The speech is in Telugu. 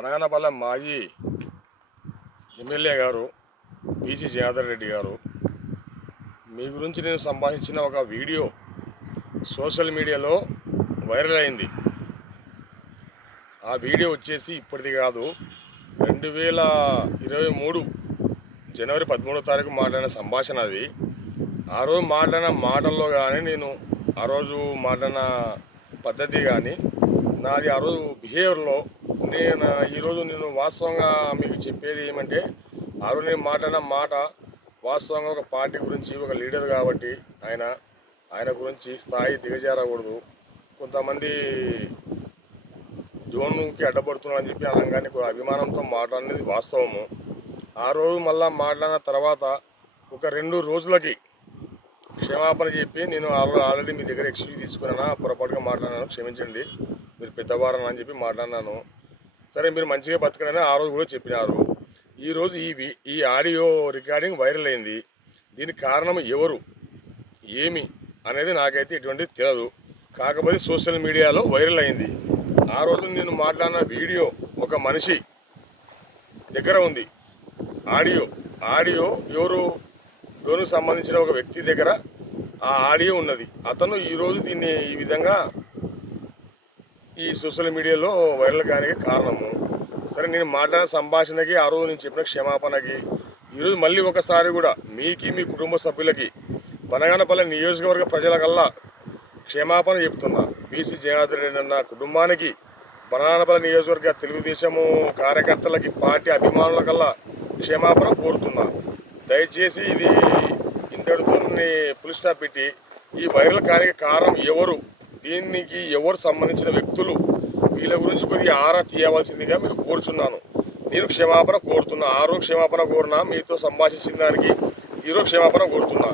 బనగానపల్లె మాజీ ఎమ్మెల్యే గారు బీసీ జనార్దన్ రెడ్డి గారు. మీ గురించి నేను సంభాషించిన ఒక వీడియో సోషల్ మీడియాలో వైరల్ అయింది. ఆ వీడియో వచ్చేసి ఇప్పటిది కాదు రెండు వేల ఇరవై మూడు జనవరి పదమూడో తారీఖు మాట్లాడిన సంభాషణ అది. ఆ రోజు మాట్లాడిన మాటల్లో కానీ నేను ఆ రోజు మాట్లాడిన పద్ధతి కానీ నాది ఆ రోజు బిహేవియర్లో నేను ఈరోజు నేను వాస్తవంగా మీకు చెప్పేది ఏమంటే ఆ రోజు నేను మాట్లాడిన మాట వాస్తవంగా ఒక పార్టీ గురించి ఒక లీడర్ కాబట్టి ఆయన ఆయన గురించి స్థాయి దిగజారకూడదు. కొంతమంది జోన్కి అడ్డపడుతున్నారని చెప్పి అనగానే అభిమానంతో మాట్లాడినది వాస్తవము. ఆ రోజు మళ్ళా మాట్లాడిన తర్వాత ఒక రెండు రోజులకి క్షమాపణ చెప్పి నేను ఆల్రెడీ ఆల్రెడీ మీ దగ్గర ఎక్స్క్యూజ్ తీసుకున్నాను పొరపాటుగా మాట్లాడినాను క్షమించండి. మీరు పెద్దవారని అని చెప్పి మాట్లాడినాను. సరే మీరు మంచిగా బతకడని ఆ రోజు కూడా చెప్పినారు. ఈరోజు ఈ ఈ ఆడియో రికార్డింగ్ వైరల్ అయింది. దీనికి కారణం ఎవరు? ఏమి? అనేది నాకైతే ఎటువంటి తెలియదు కాకపోతే సోషల్ మీడియాలో వైరల్ అయింది. ఆ రోజు నేను మాట్లాడిన వీడియో ఒక మనిషి దగ్గర ఉంది. ఆడియో. ఆడియో ఎవరు? లోను సంబంధించిన ఒక వ్యక్తి దగ్గర ఆ ఆడియో ఉన్నది. అతను ఈరోజు దీన్ని ఈ విధంగా ఈ సోషల్ మీడియాలో వైరల్ కానికి కారణము. సరే నేను మాట్లాడిన సంభాషణకి ఆ రోజు నేను చెప్పిన క్షమాపణకి ఈరోజు మళ్ళీ ఒకసారి కూడా మీకి మీ కుటుంబ సభ్యులకి బనగానపల్లి నియోజకవర్గ ప్రజలకల్లా క్షమాపణ చెప్తున్నా. బీసీ జనార్దన్ రెడ్డి అన్న కుటుంబానికి బనగానపల్లి నియోజకవర్గ తెలుగుదేశము కార్యకర్తలకి పార్టీ అభిమానులకల్లా క్షమాపణ కోరుతున్నా. దయచేసి ఇది ఇంతటితో ఫుల్ స్టాప్ పెట్టి ఈ వైరల్ కానికి కారణం ఎవరు? దీనికి ఎవరు సంబంధించిన వ్యక్తులు వీళ్ళ గురించి కొద్దిగా ఆరా తీయవలసిందిగా మీకు కోరుచున్నాను. నేను క్షమాపణ కోరుతున్నా ఆరో క్షమాపణ కోరినా మీతో సంభాషించిన దానికి ఈరోజు క్షమాపణ కోరుతున్నా.